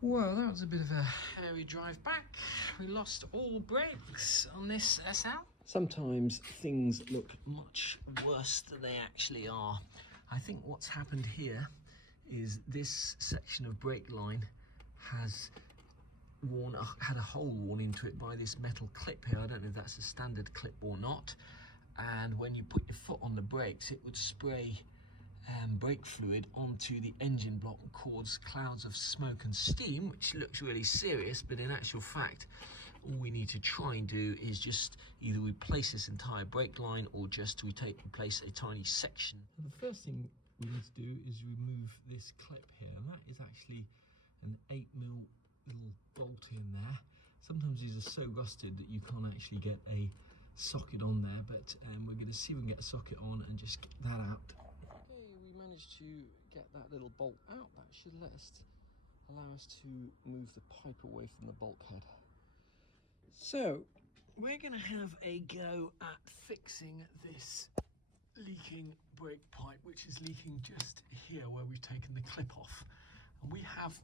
Well, that was a bit of a hairy drive back. We lost all brakes on this SL. Sometimes things look much worse than they actually are. I think what's happened here is this section of brake line has had a hole worn into it by this metal clip here. I don't know if that's a standard clip or not. And when you put your foot on the brakes, it would spray brake fluid onto the engine block and cause clouds of smoke and steam, which looks really serious, but in actual fact all we need to try and do is just either replace this entire brake line or just replace a tiny section. And the first thing we need to do is remove this clip here, and that is actually an 8mm little bolt in there. Sometimes these are so rusted that you can't actually get a socket on there, but we're going to see if we can get a socket on and just get that out. To get that little bolt out, that should allow us to move the pipe away from the bulkhead. So we're going to have a go at fixing this leaking brake pipe, which is leaking just here where we've taken the clip off, and we have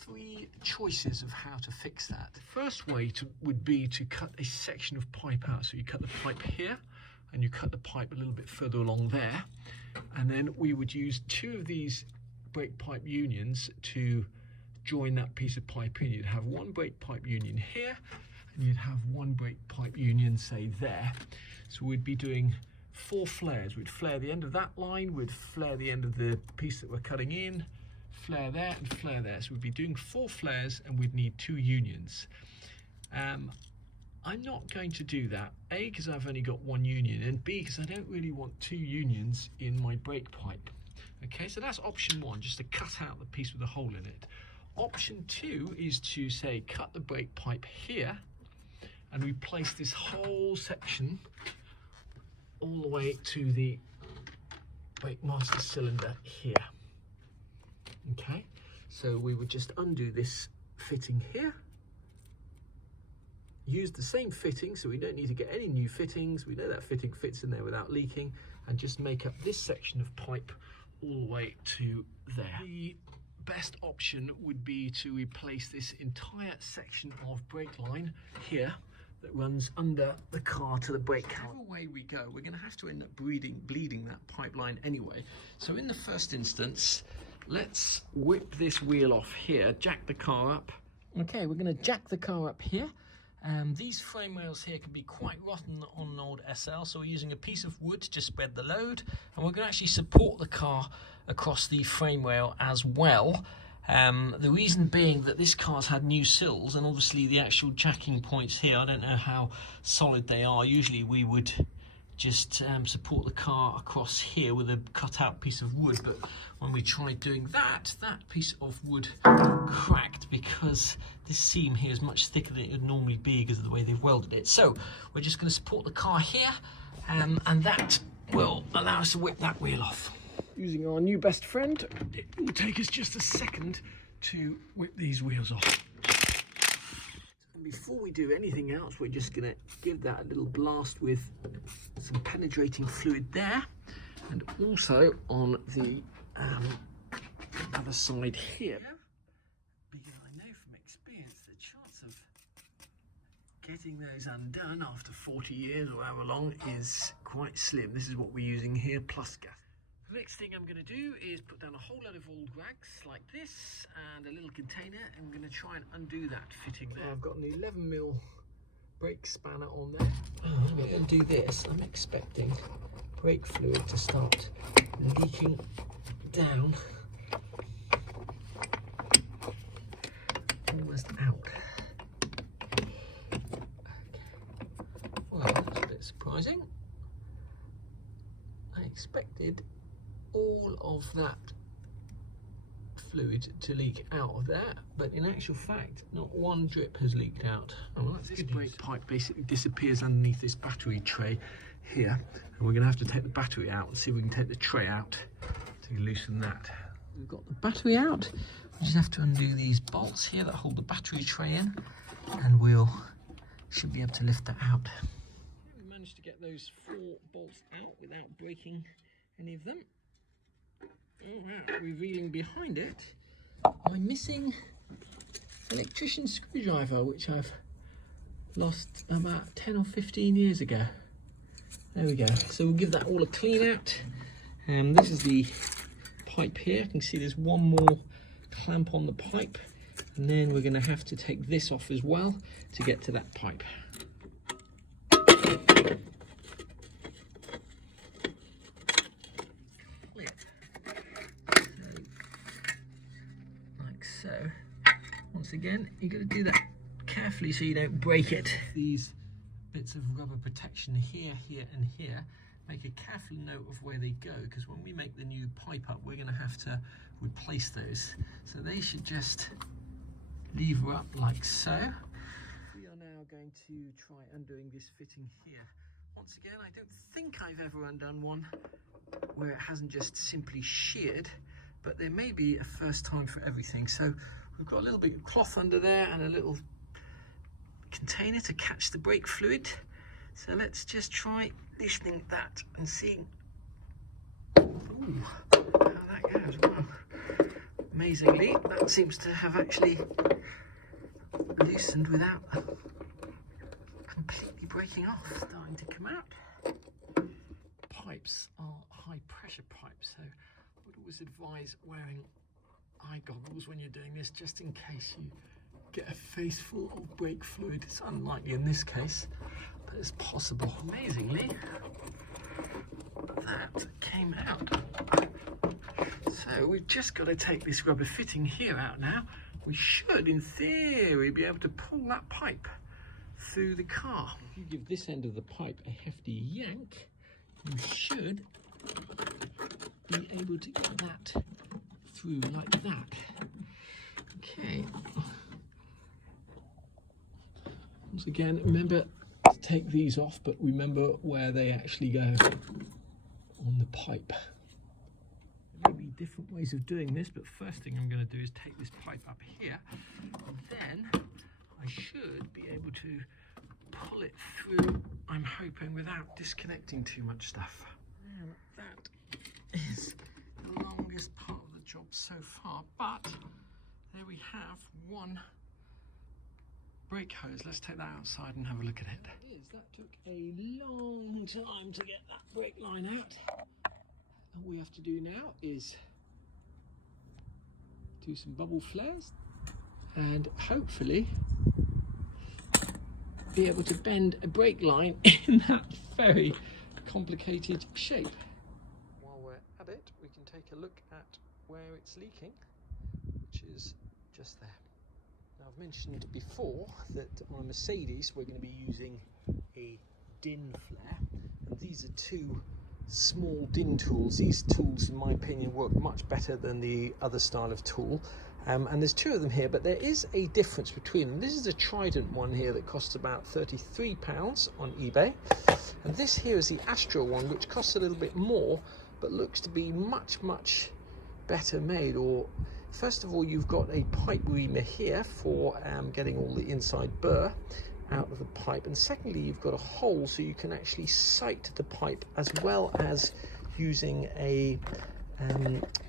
three choices of how to fix that. The first way would be to cut a section of pipe out. So you cut the pipe here and you cut the pipe a little bit further along there, and then we would use two of these brake pipe unions to join that piece of pipe in. You'd have one brake pipe union here and you'd have one brake pipe union, say, there. So we'd be doing 4 flares. We'd flare the end of that line, we'd flare the end of the piece that we're cutting in, flare there and flare there. So we'd be doing 4 flares and we'd need 2 unions. I'm not going to do that, A, because I've only got 1 union, and B, because I don't really want 2 unions in my brake pipe. Okay, so that's option 1, just to cut out the piece with a hole in it. Option 2 is to, say, cut the brake pipe here and replace this whole section all the way to the brake master cylinder here. Okay, so we would just undo this fitting here, use the same fitting, so we don't need to get any new fittings. We know that fitting fits in there without leaking, and just make up this section of pipe all the way to there. The best option would be to replace this entire section of brake line here that runs under the car to the brake car. Whichever way we go, we're going to have to end up bleeding that pipeline anyway. So in the first instance, let's whip this wheel off here, jack the car up. Okay, we're going to jack the car up here. These frame rails here can be quite rotten on an old SL, so we're using a piece of wood to spread the load, and we're going to actually support the car across the frame rail as well. The reason being that this car's had new sills, and obviously the actual jacking points here, I don't know how solid they are. Usually we would just support the car across here with a cut-out piece of wood, but when we tried doing that, that piece of wood cracked because this seam here is much thicker than it would normally be because of the way they've welded it. So we're just going to support the car here, and that will allow us to whip that wheel off. Using our new best friend, it will take us just a second to whip these wheels off. Before we do anything else, we're just going to give that a little blast with some penetrating fluid there, and also on the other side here, because I know from experience the chance of getting those undone after 40 years or however long is quite slim. This is what we're using here, plus gas. The next thing I'm going to do is put down a whole load of old rags like this and a little container, and I'm going to try and undo that fitting there. I've got an 11mm brake spanner on there. I'm going to undo this. I'm expecting brake fluid to start leaking down. Almost out. Okay. Well, that's a bit surprising. I expected all of that fluid to leak out of there, but in actual fact not one drip has leaked out. Oh, well, this brake pipe basically disappears underneath this battery tray here, and we're going to have to take the battery out and see if we can take the tray out to loosen that. We've got the battery out. We just have to undo these bolts here that hold the battery tray in, and should be able to lift that out. We managed to get those 4 bolts out without breaking any of them. Oh wow, revealing behind it, I'm missing electrician screwdriver, which I've lost about 10 or 15 years ago. There we go. So we'll give that all a clean out. This is the pipe here. You can see there's one more clamp on the pipe, and then we're going to have to take this off as well to get to that pipe. Like so. Once again, you've got to do that carefully so you don't break it. These bits of rubber protection here, here and here, make a careful note of where they go, because when we make the new pipe up, we're going to have to replace those. So they should just lever up like so. We are now going to try undoing this fitting here. Once again, I don't think I've ever undone one where it hasn't just simply sheared, but there may be a first time for everything. So we've got a little bit of cloth under there and a little container to catch the brake fluid. So let's just try loosening that and seeing how that goes. Wow. Amazingly, that seems to have actually loosened without completely breaking off. Starting to come out. Pipes are high pressure pipes, so I would always advise wearing eye goggles when you're doing this, just in case you get a face full of brake fluid. It's unlikely in this case, but it's possible. Amazingly, that came out. So we've just got to take this rubber fitting here out now. We should, in theory, be able to pull that pipe through the car. If you give this end of the pipe a hefty yank, you should be able to get that through like that. Okay. Once again, remember to take these off, but remember where they actually go on the pipe. There may be different ways of doing this, but first thing I'm going to do is take this pipe up here, and then I should be able to pull it through, I'm hoping, without disconnecting too much stuff. And that is the longest part of the job so far, but there we have one brake hose. Let's take that outside and have a look at it. That took a long time to get that brake line out. All we have to do now is do some bubble flares and hopefully be able to bend a brake line in that very complicated shape. While we're at it, we can take a look at where it's leaking, which is just there. Now, I've mentioned before that on a Mercedes we're going to be using a DIN flare, and these are two small DIN tools. These tools, in my opinion, work much better than the other style of tool. And there's two of them here, but there is a difference between them. This is a Trident one here that costs about £33 on eBay, and this here is the Astro one, which costs a little bit more but looks to be much better made. Or first of all, you've got a pipe reamer here for getting all the inside burr out of the pipe, and secondly, you've got a hole so you can actually sight the pipe as well as using a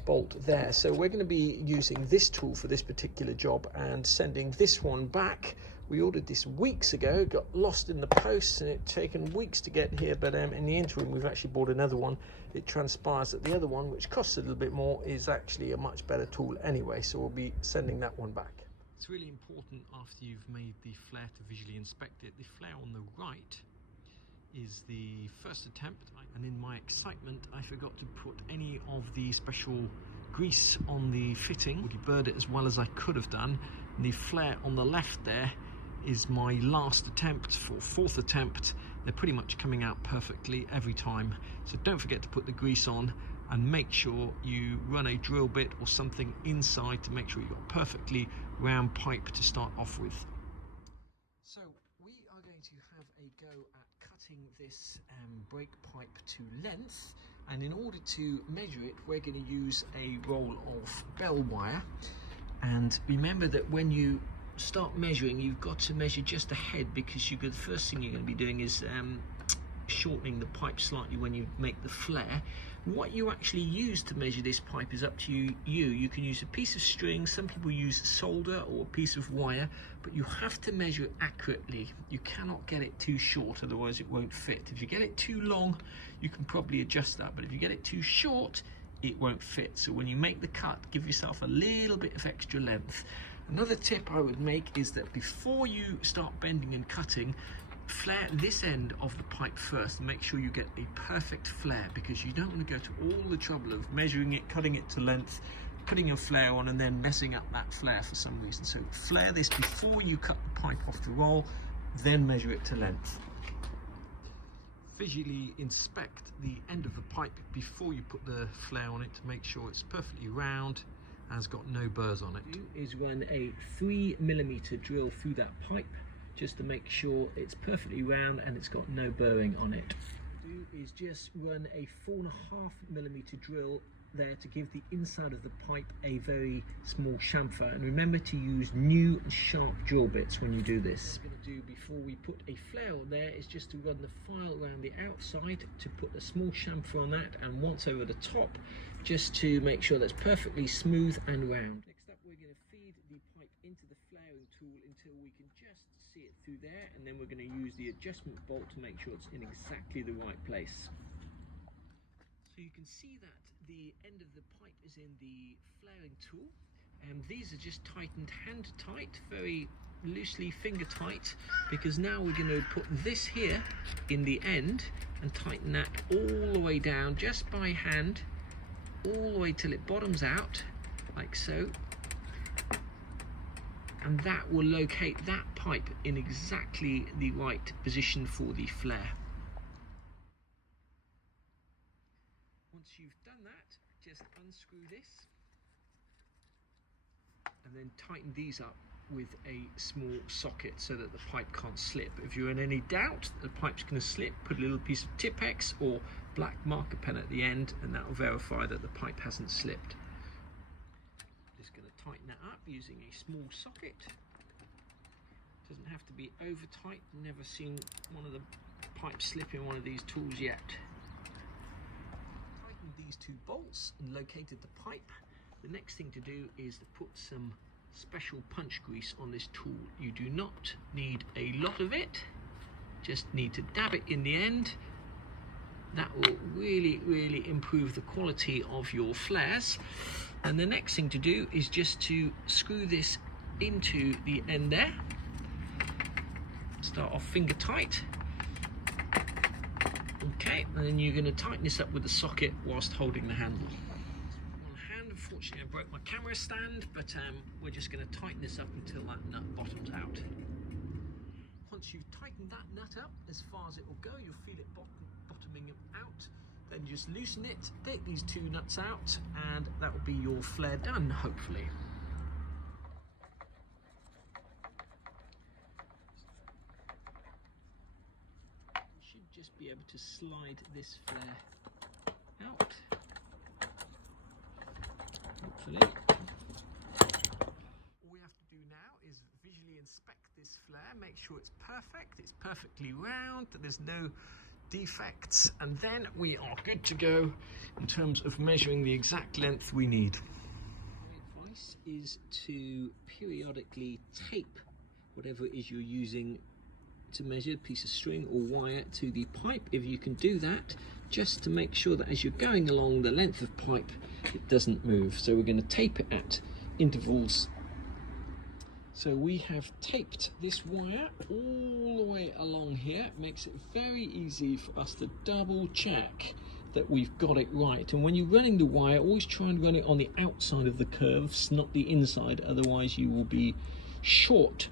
bolt there. So we're going to be using this tool for this particular job and sending this one back. We ordered this weeks ago, got lost in the post, and it's taken weeks to get here, but in the interim we've actually bought another one. It transpires that the other one, which costs a little bit more, is actually a much better tool anyway, so we'll be sending that one back. It's really important after you've made the flare to visually inspect it. The flare on the right is the first attempt, and in my excitement I forgot to put any of the special grease on the fitting. I deburred it as well as I could have done, and the flare on the left there is my last attempt. For fourth attempt, they're pretty much coming out perfectly every time, so don't forget to put the grease on, and make sure you run a drill bit or something inside to make sure you've got a perfectly round pipe to start off with. So we are going to have a go at cutting this brake pipe to length, and in order to measure it we're going to use a roll of bell wire. And remember that when you start measuring, you've got to measure just ahead, because the first thing you're going to be doing is shortening the pipe slightly when you make the flare. What you actually use to measure this pipe is up to you. You can use a piece of string, some people use solder or a piece of wire, but you have to measure it accurately. You cannot get it too short, otherwise it won't fit. If you get it too long, you can probably adjust that, but if you get it too short, it won't fit. So when you make the cut, give yourself a little bit of extra length. Another tip I would make is that before you start bending and cutting, flare this end of the pipe first and make sure you get a perfect flare, because you don't want to go to all the trouble of measuring it, cutting it to length, putting your flare on and then messing up that flare for some reason. So flare this before you cut the pipe off the roll, then measure it to length. Visually inspect the end of the pipe before you put the flare on it to make sure it's perfectly round and has got no burrs on it. Is run a 3mm drill through that pipe just to make sure it's perfectly round and it's got no burring on it. Do is just run a 4.5mm drill there to give the inside of the pipe a very small chamfer, and remember to use new and sharp drill bits when you do this. What we're going to do before we put a flare on there is just to run the file around the outside to put a small chamfer on that, and once over the top just to make sure that's perfectly smooth and round. Next up, we're going to feed the pipe into the flaring tool until we can just see it through there, and then we're going to use the adjustment bolt to make sure it's in exactly the right place. So you can see that the end of the pipe is in the flaring tool, and these are just tightened hand tight, very loosely finger tight, because now we're going to put this here in the end and tighten that all the way down just by hand, all the way till it bottoms out like so, and that will locate that pipe in exactly the right position for the flare. Once you've done that, just unscrew this and then tighten these up with a small socket so that the pipe can't slip. If you're in any doubt the pipe's going to slip, put a little piece of Tipp-Ex or black marker pen at the end, and that will verify that the pipe hasn't slipped. Just going to tighten that up using a small socket. Doesn't have to be over tight. Never seen one of the pipes slip in one of these tools yet. These two bolts and located the pipe. The next thing to do is to put some special punch grease on this tool. You do not need a lot of it, just need to dab it in the end. That will really improve the quality of your flares. And the next thing to do is just to screw this into the end there. Start off finger tight. Okay, and then you're going to tighten this up with the socket whilst holding the handle. One hand, unfortunately I broke my camera stand, but we're just going to tighten this up until that nut bottoms out. Once you've tightened that nut up as far as it will go, you'll feel it bottoming out. Then just loosen it, take these two nuts out, and that will be your flare done, hopefully. Just be able to slide this flare out, hopefully. All we have to do now is visually inspect this flare, make sure it's perfect, it's perfectly round, that there's no defects, and then we are good to go in terms of measuring the exact length we need. My advice is to periodically tape whatever it is you're using to measure, a piece of string or wire to the pipe, if you can do that, just to make sure that as you're going along the length of pipe it doesn't move. So we're going to tape it at intervals. So we have taped this wire all the way along here. It makes it very easy for us to double check that we've got it right. And when you're running the wire, always try and run it on the outside of the curves, not the inside, otherwise you will be short.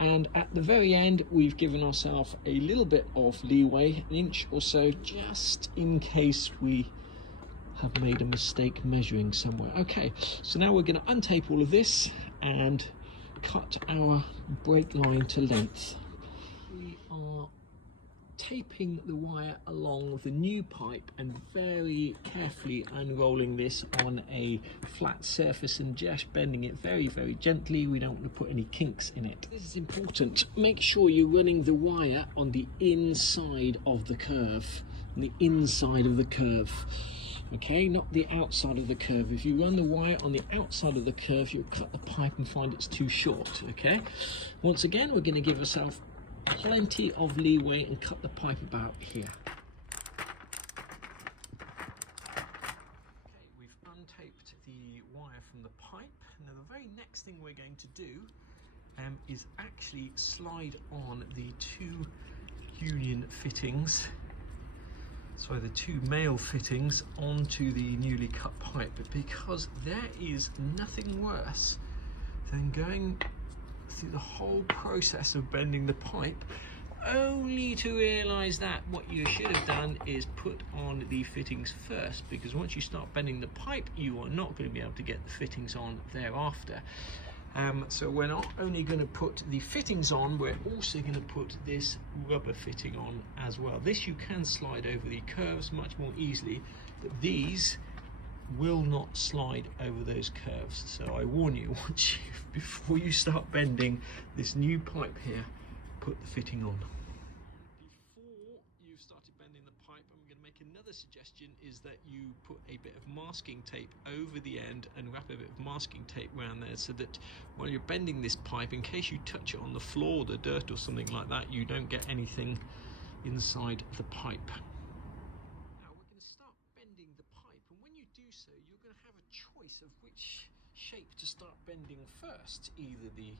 And at the very end, we've given ourselves a little bit of leeway, an inch or so, just in case we have made a mistake measuring somewhere. Okay, so now we're going to untape all of this and cut our brake line to length. We are taping the wire along the new pipe and very carefully unrolling this on a flat surface and just bending it very, very gently. We don't want to put any kinks in it. This is important. Make sure you're running the wire on the inside of the curve. On the inside of the curve. Okay, not the outside of the curve. If you run the wire on the outside of the curve, you'll cut the pipe and find it's too short. Okay, once again, we're going to give ourselves plenty of leeway and cut the pipe about here. Okay, we've untaped the wire from the pipe. Now the very next thing we're going to do is actually slide on the two union fittings, so the two male fittings, onto the newly cut pipe, because there is nothing worse than going through the whole process of bending the pipe only to realize that what you should have done is put on the fittings first, because once you start bending the pipe you are not going to be able to get the fittings on thereafter. So we're not only going to put the fittings on, we're also going to put this rubber fitting on as well. This you can slide over the curves much more easily, but these will not slide over those curves. So I warn you, before you start bending this new pipe here, put the fitting on. Before you've started bending the pipe, I'm going to make another suggestion, is that you put a bit of masking tape over the end and wrap a bit of masking tape around there, so that while you're bending this pipe, in case you touch it on the floor, the dirt or something like that, you don't get anything inside the pipe. Of which shape to start bending first, either the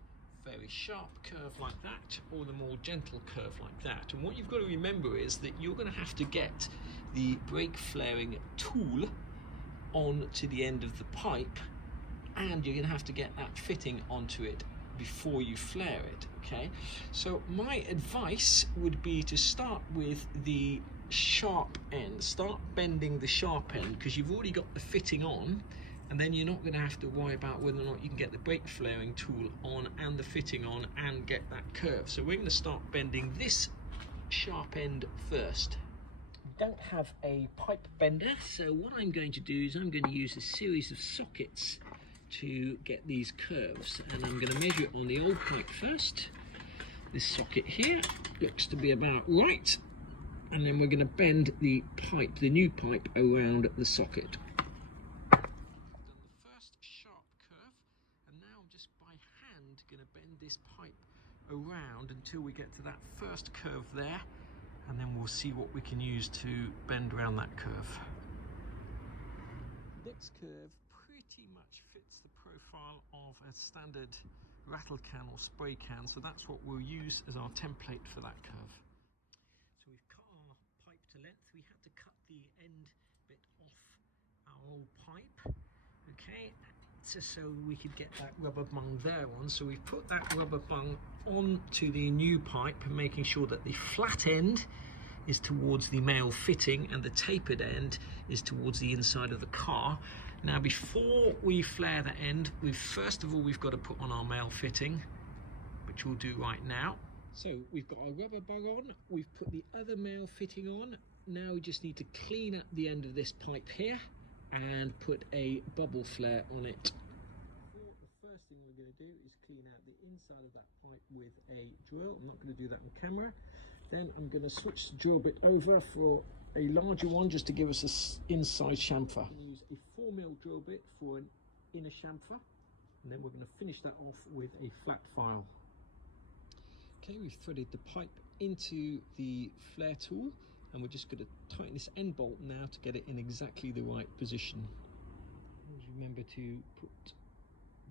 very sharp curve like that or the more gentle curve like that. And what you've got to remember is that you're going to have to get the brake flaring tool onto the end of the pipe, and you're going to have to get that fitting onto it before you flare it. Okay, so my advice would be to start with the sharp end. Start bending the sharp end, because you've already got the fitting on, and then you're not going to have to worry about whether or not you can get the brake flaring tool on and the fitting on and get that curve. So we're going to start bending this sharp end first. We don't have a pipe bender, so what I'm going to do is I'm going to use a series of sockets to get these curves, and I'm going to measure it on the old pipe first. This socket here looks to be about right, and then we're going to bend the pipe, the new pipe, around the socket. This pipe around until we get to that first curve there, and then we'll see what we can use to bend around that curve. This curve pretty much fits the profile of a standard rattle can or spray can, so that's what we'll use as our template for that curve. So we've cut our pipe to length. We had to cut the end bit off our old pipe, okay, so we could get that rubber bung there on. So we've put that rubber bung onto the new pipe, making sure that the flat end is towards the male fitting and the tapered end is towards the inside of the car. Now before we flare the end, first of all we've got to put on our male fitting, which we'll do right now. So we've got our rubber bung on, we've put the other male fitting on. Now we just need to clean up the end of this pipe here and put a bubble flare on it. The first thing we're going to do is clean out the inside of that pipe with a drill. I'm not going to do that on camera. Then I'm going to switch the drill bit over for a larger one, just to give us an inside chamfer. I'm going to use a 4mm drill bit for an inner chamfer, and then we're going to finish that off with a flat file. Okay, we've threaded the pipe into the flare tool, and we're just going to tighten this end bolt now to get it in exactly the right position. Always remember to put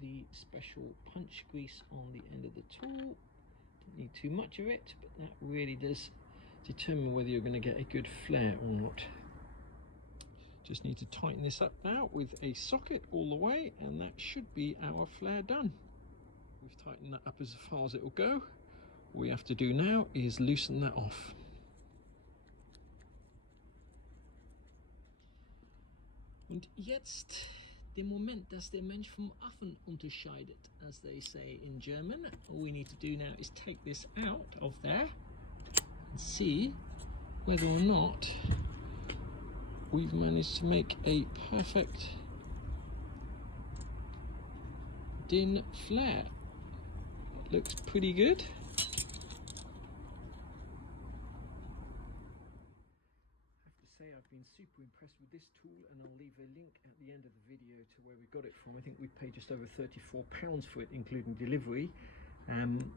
the special punch grease on the end of the tool. Don't need too much of it, but that really does determine whether you're going to get a good flare or not. Just need to tighten this up now with a socket all the way, and that should be our flare done. We've tightened that up as far as it will go. All we have to do now is loosen that off. Und jetzt den Moment, dass der Mensch vom Affen unterscheidet, as they say in German. All we need to do now is take this out of there and see whether or not we've managed to make a perfect din flare. It looks pretty good. I've been super impressed with this tool, and I'll leave a link at the end of the video to where we got it from. I think we paid just over £34 for it, including delivery.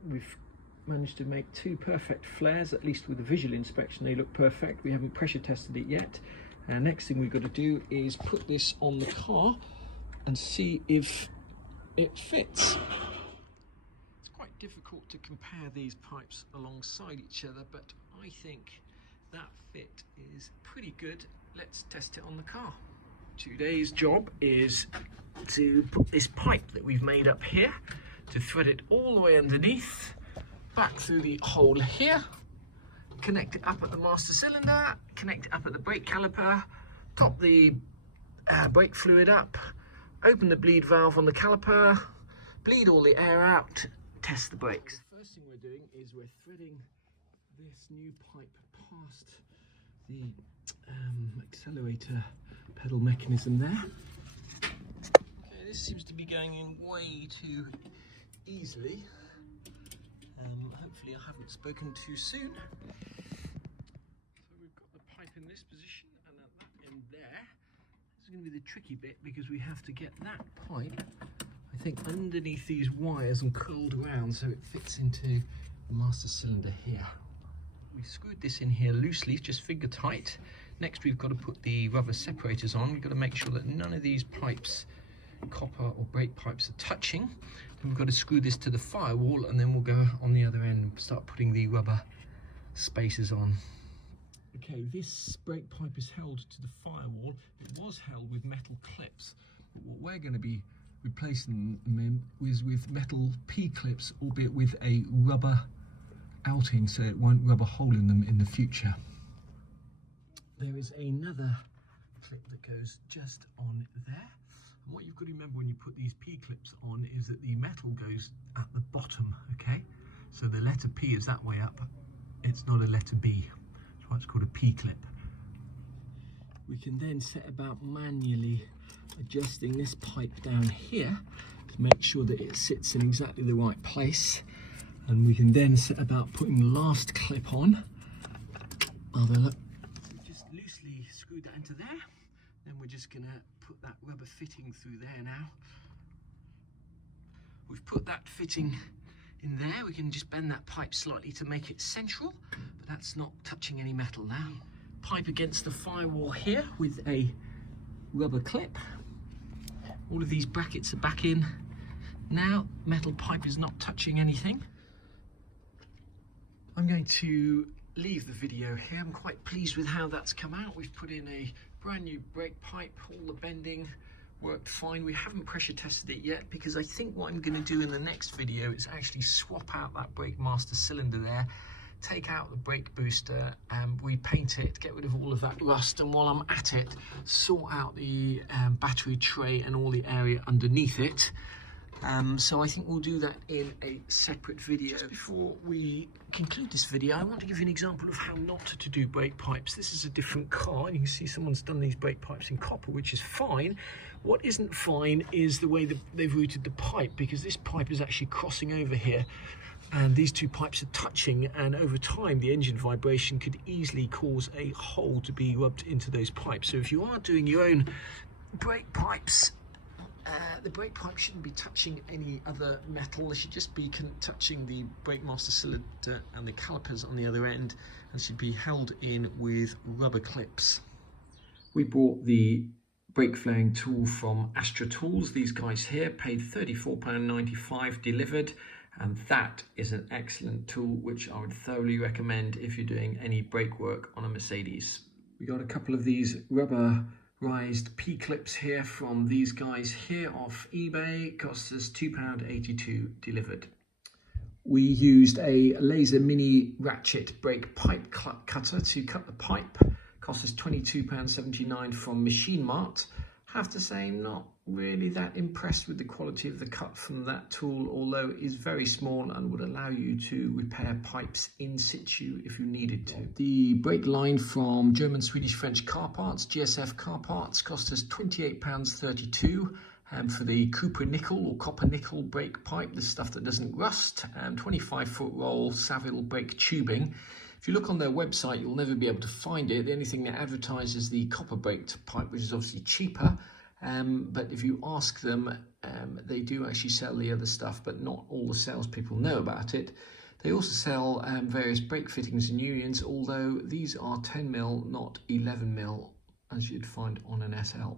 We've managed to make two perfect flares, at least with the visual inspection they look perfect. We haven't pressure tested it yet. Next thing we've got to do is put this on the car and see if it fits. It's quite difficult to compare these pipes alongside each other, but I think that fit is pretty good. Let's test it on the car. Today's job is to put this pipe that we've made up here, to thread it all the way underneath, back through the hole here, connect it up at the master cylinder, connect it up at the brake caliper, top the brake fluid up, open the bleed valve on the caliper, bleed all the air out, test the brakes. The first thing we're doing is we're threading this new pipe past the accelerator pedal mechanism there. Okay, this seems to be going in way too easily. Hopefully I haven't spoken too soon. So we've got the pipe in this position, and at that end there, this is going to be the tricky bit, because we have to get that pipe, I think, underneath these wires and curled around so it fits into the master cylinder here. We screwed this in here loosely, just finger tight. Next we've got to put the rubber separators on. We've got to make sure that none of these pipes, copper or brake pipes, are touching. Then we've got to screw this to the firewall, and then we'll go on the other end and start putting the rubber spacers on. Okay, this brake pipe is held to the firewall. It was held with metal clips, but what we're going to be replacing them is with metal P-clips, albeit with a rubber outing, so it won't rub a hole in them in the future. There is another clip that goes just on there, and what you've got to remember when you put these P-clips on is that the metal goes at the bottom, okay? So the letter P is that way up, it's not a letter B, that's why it's called a P-clip. We can then set about manually adjusting this pipe down here to make sure that it sits in exactly the right place. And we can then set about putting the last clip on. Look. So just loosely screwed that into there. Then we're just going to put that rubber fitting through there now. We've put that fitting in there. We can just bend that pipe slightly to make it central, but that's not touching any metal now. Pipe against the firewall here with a rubber clip. All of these brackets are back in now. Metal pipe is not touching anything. I'm going to leave the video here. I'm quite pleased with how that's come out. We've put in a brand new brake pipe. All the bending worked fine. We haven't pressure tested it yet, because I think what I'm going to do in the next video is actually swap out that brake master cylinder there, take out the brake booster and repaint it, get rid of all of that rust, and while I'm at it, sort out the battery tray and all the area underneath it. So I think we'll do that in a separate video. Just before we conclude this video, I want to give you an example of how not to do brake pipes. This is a different car. You can see someone's done these brake pipes in copper, which is fine. What isn't fine is the way that they've routed the pipe, because this pipe is actually crossing over here, and these two pipes are touching, and over time the engine vibration could easily cause a hole to be rubbed into those pipes. So if you are doing your own brake pipes, the brake pipe shouldn't be touching any other metal. They should just be touching the brake master cylinder and the calipers on the other end, and should be held in with rubber clips. We bought the brake flaring tool from Astra Tools. These guys here paid £34.95 delivered, and that is an excellent tool which I would thoroughly recommend if you're doing any brake work on a Mercedes. We got a couple of these rubberized P-clips here from these guys here off eBay. It cost us £2.82 delivered. We used a laser mini ratchet brake pipe cutter to cut the pipe. Cost us £22.79 from Machine Mart. Have to say, not really that impressed with the quality of the cut from that tool, although it is very small and would allow you to repair pipes in situ if you needed to. The brake line from German, Swedish, French car parts, GSF car parts, cost us £28.32 for the Cooper nickel or copper nickel brake pipe, the stuff that doesn't rust, 25-foot roll Savile brake tubing. If you look on their website, you'll never be able to find it. The only thing they advertise is the copper braked pipe, which is obviously cheaper. But if you ask them, they do actually sell the other stuff, but not all the salespeople know about it. They also sell various brake fittings and unions, although these are 10mm, not 11mm, as you'd find on an SL.